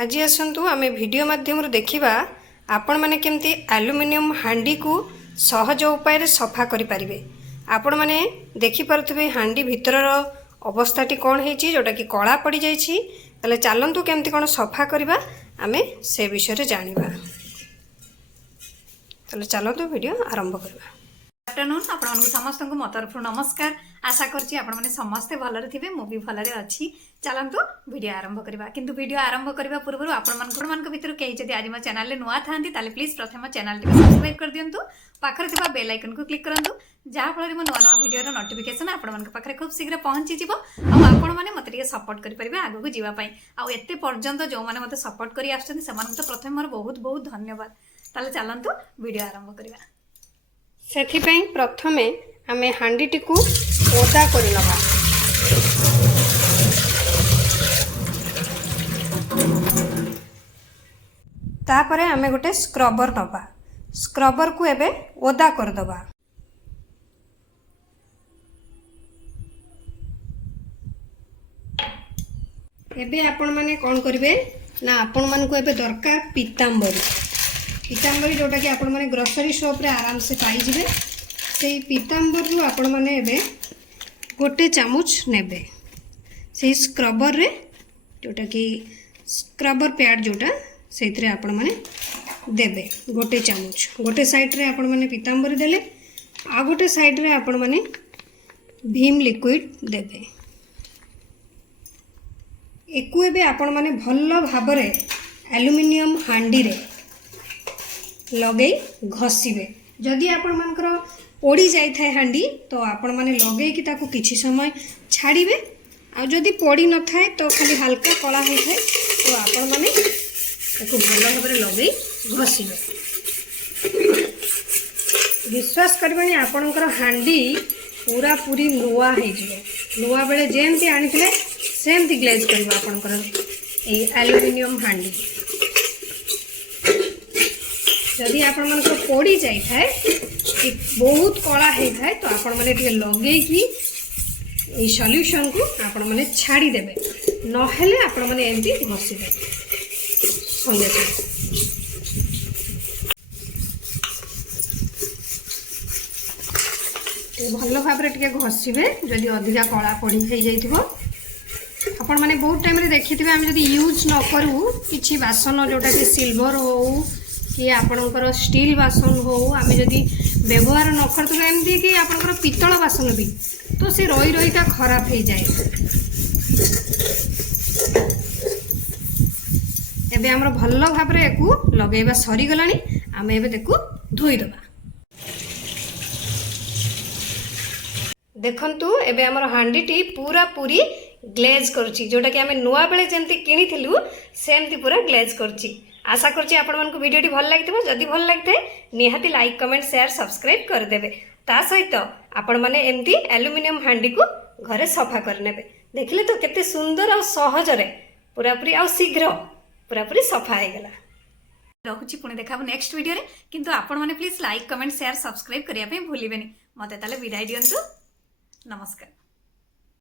आज आसतु आम वीडियो माध्यम देखा आपण मैंने केमती एल्युमिनियम हांडी को सहज उपाय सफा करें। आपण मैंने देखिपे हांडी भीतर अवस्थाटी कौन है जोटा कि कला पड़ जाए। चलतु केमती कौन सफा करवा आम से विषय जाना। चलतु वीडियो आरंभ करवा। आफ्टरनून आपण समस्त को मो तरफ नमस्कार। आशा करछि आपण माने समस्ते भलरे थिबे, मो भी भलरे अछि। चलंतु वीडियो आरंभ करबा। किंतु वीडियो आरंभ करबा पूर्व आपण मान को भीतर केही जदि आज मो चैनल ले नुआ थांती ताले प्लीज प्रथम चैनल टी सब्सक्राइब कर दियंतु। पाखरे थिबा बेल आइकन को क्लिक करंतु जहा फल मो नुआ वीडियो रो नोटिफिकेशन आपण मान पाखरे खूब शीघ्र पहुंची जिवो। आ आपण माने मते टिके सपोर्ट करि परिबे आगु को जीवा पई। आ एते पर्यंत जो माने मते सपोर्ट करि आछथि समान तो प्रथम मोर बहुत बहुत धन्यवाद। ताले चलंतु वीडियो आरंभ करबा। सेथिपई प्रथमे आमे हांडीटी को ओदा करनबा। तापरे आमे गोटे स्क्रबर नबा। स्क्रबर को एबे ओदा कर दबा। एबे आपण माने कोन करिवे ना आपण मान को एबे दरकार पीतांबरी। पीतांबरी जोटा कि आपण माने ग्रोसरी शॉप रे आराम से पाई जिवे। से पीतांबर रु आपण माने एबे गोटे चामच नेबे। से स्क्रबर रे जोटा कि स्क्रबर पैड जोटा सेथरे आपण माने देबे गोटे चामच। गोटे साइड रे आपण माने पीतांबरी देले आ गोटे साइड रे आपण माने भीम लिक्विड देबे। एकु एबे आपण माने भल्लो भाबरे एल्युमिनियम हांडी रे लगे घसीबे। जदि आपण मानकर पोड़ी जाई थाए हांडी तो आपण माने लगे कि ताको किछि समय छाड़ीबे। आ जदि पोड़ी न थाए तो खाली हल्का कला होई थाए तो आपण माने ताको भलो भाबरे लगे घसीबे। विश्वास करबनी आपणकर हांडी पूरा पूरी नुआ हो जिवो। नुआ बेले जेमती आनिथिले सेमती ग्लेज करबा आपणकर ए एल्युमिनियम हांडी। जदि आपण मन को पोड़ी जाई थाए बहुत कला हे थाए तो आपण माने टिके लगे कि ए सॉल्यूशन को आपण माने छाड़ी देबे। न हेले आपण माने एंती घसीबे संगे संगे। भल भाव टिके घसीबे। जदि अधिका कला पड़ी जाई जाइथिबो आपण माने बहुत टाइम रे देखिथिबे हम जदि यूज न करू किछि बासन जोटा कि सिल्वर हो कि आपणकर स्टील बासन हो आम जदि व्यवहार न करते एमती कि आपणकर पितल बासन भी तो से रही रहीका खराब हो जाए। एबे हमर भल्ल भाव रे एकु लगेबा सरी गलानी। आमे एबे देखु धोई दबा। देखंतु एबे हमर हांडीटी पूरा पूरी ग्लेज करछि जोटा कि आमे नुआ बेले जेमती किनिथिलु सेमती पूरा ग्लेज करछि। आशा करछि आपण मानकु वीडियोटी भल लागिथिबो। जदि भल लागिथे निहाती लाइक कमेंट शेयर सब्सक्राइब कर देबे। ता सहित आपण माने एमती एल्युमिनियम हांडी को घरे सफा कर नेबे। देखिले तो केते सुंदर और सहज रे पूरा पूरी और शीघ्र पूरा पूरी सफा हे गेला। रहुछि पुणे देखाबो नेक्स्ट वीडियो रे। किंतु आपण माने please like comment share subscribe करिया पे भूलिबेनी। मते ताले विदाई दियंतु। नमस्कार।